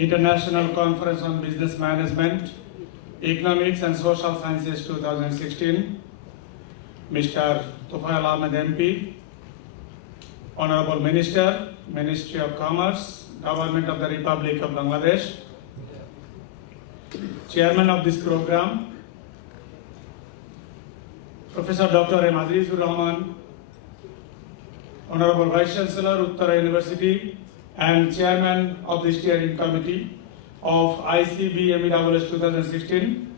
International Conference on Business Management, Economics and Social Sciences 2016, Mr. Tufail Ahmed MP, Honorable Minister, Ministry of Commerce, Government of the Republic of Bangladesh, Chairman of this program, Professor Dr. M. Azizur Rahman, Honorable Vice Chancellor, Uttara University, and Chairman of the Steering Committee of ICB MESS 2016,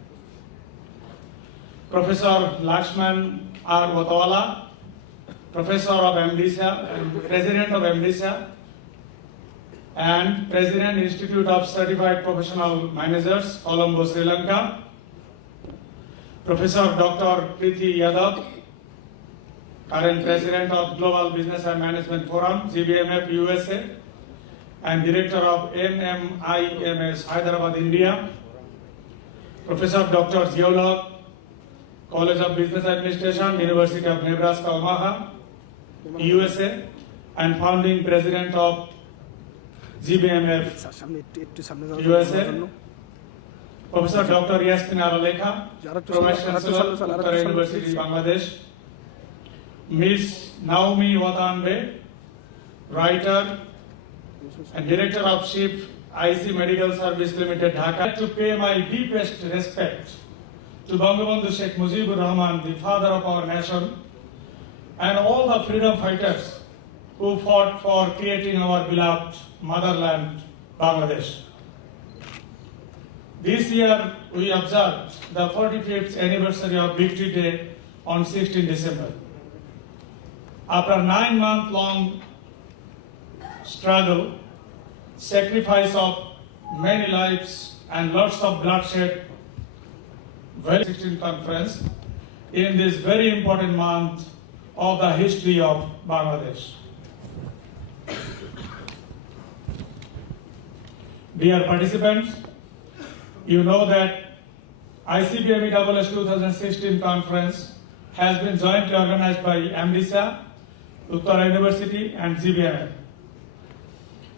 Professor Lakshman R. Watawala, Professor of MDSA and President of MDSA, and President Institute of Certified Professional Managers, Colombo, Sri Lanka, Professor Dr. Preeti Yadav, current President of Global Business and Management Forum, GBMF USA, and Director of MMIMS, Hyderabad, India, Professor Dr. Ziaulog, College of Business Administration, University of Nebraska, Omaha, USA, and founding President of GBMF USA, Professor Dr. Yasmin Aralekha, Vice Chancellor, Uttara University, Bangladesh, Ms. Naomi Watanbe, writer and Director of SHIP IC Medical Service Limited, Dhaka, to pay my deepest respect to Bangabandhu Sheikh Mujibur Rahman, the father of our nation, and all the freedom fighters who fought for creating our beloved motherland, Bangladesh. This year, we observed the 45th anniversary of Victory Day on 16 December. After a 9-month-long struggle, sacrifice of many lives, and lots of bloodshed, very 16th conference in this very important month of the history of Bangladesh. Dear participants, you know that ICB MESS 2016 conference has been jointly organized by MDSA, Uttara University, and GBMF.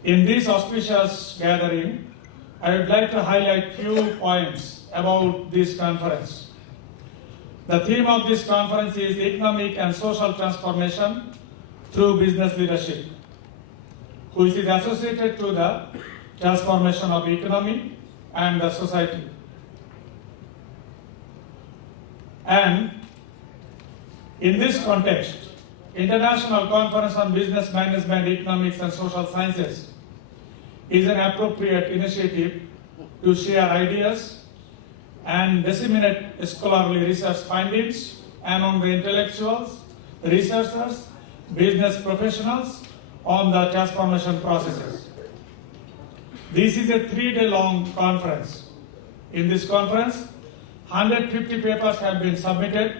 In this auspicious gathering, I would like to highlight few points about this conference. The theme of this conference is Economic and Social Transformation through Business Leadership, which is associated to the transformation of economy and the society. And in this context, International Conference on Business Management, Economics and Social Sciences is an appropriate initiative to share ideas and disseminate scholarly research findings among the intellectuals, researchers, business professionals on the transformation processes. This is a 3-day-long conference. In this conference, 150 papers have been submitted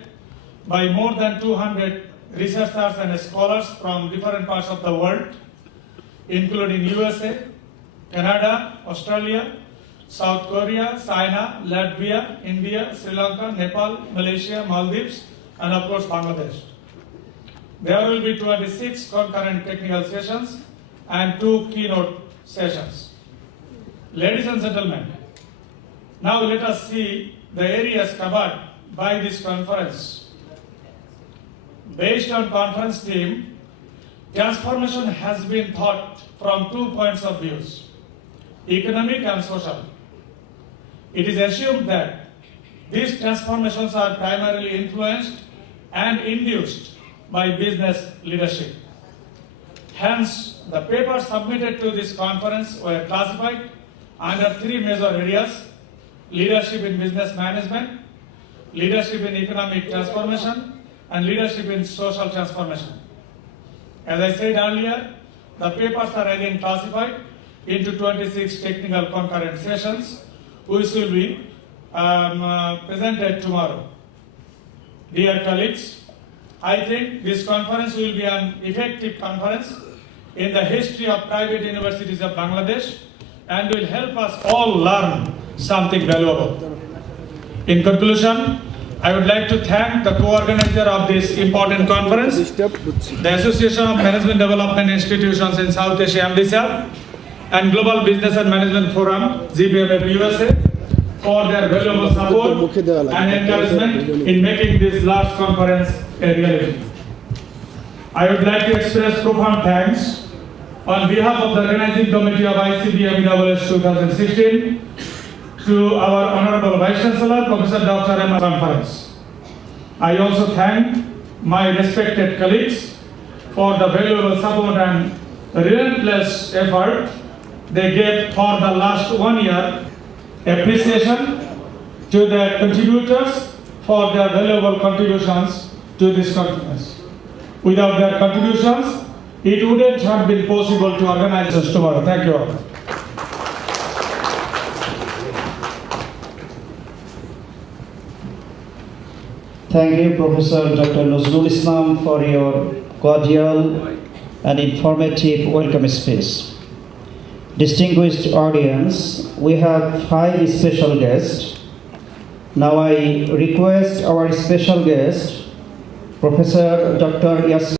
by more than 200 researchers and scholars from different parts of the world, including USA, Canada, Australia, South Korea, China, Latvia, India, Sri Lanka, Nepal, Malaysia, Maldives, and of course Bangladesh. There will be 26 concurrent technical sessions and 2 keynote sessions. Ladies and gentlemen, now let us see the areas covered by this conference. Based on conference theme, transformation has been thought from 2 points of view, economic and social. It is assumed that these transformations are primarily influenced and induced by business leadership. Hence, the papers submitted to this conference were classified under 3 major areas: leadership in business management, leadership in economic transformation, and leadership in social transformation. As I said earlier, the papers are again classified into 26 technical concurrent sessions, which will be presented tomorrow. Dear colleagues, I think this conference will be an effective conference in the history of private universities of Bangladesh and will help us all learn something valuable. In conclusion, I would like to thank the co-organizer of this important conference, the Association of Management Development Institutions in South Asia, MDSA, and Global Business and Management Forum, GBMF USA, for their valuable support and encouragement in making this last conference a reality. I would like to express profound thanks on behalf of the Organizing Committee of ICBMEWS 2016 to our Honorable Vice Chancellor, Professor Dr. M. Conference. I also thank my respected colleagues for the valuable support and relentless effort they gave for the last 1 year. Appreciation to the contributors for their valuable contributions to this conference. Without their contributions, it wouldn't have been possible to organize this tomorrow. Thank you all. Thank you, Professor Dr. Nazrul Islam, for your cordial and informative welcome speech. Distinguished audience, we have 5 special guests. Now I request our special guest, Professor Dr. Yasmin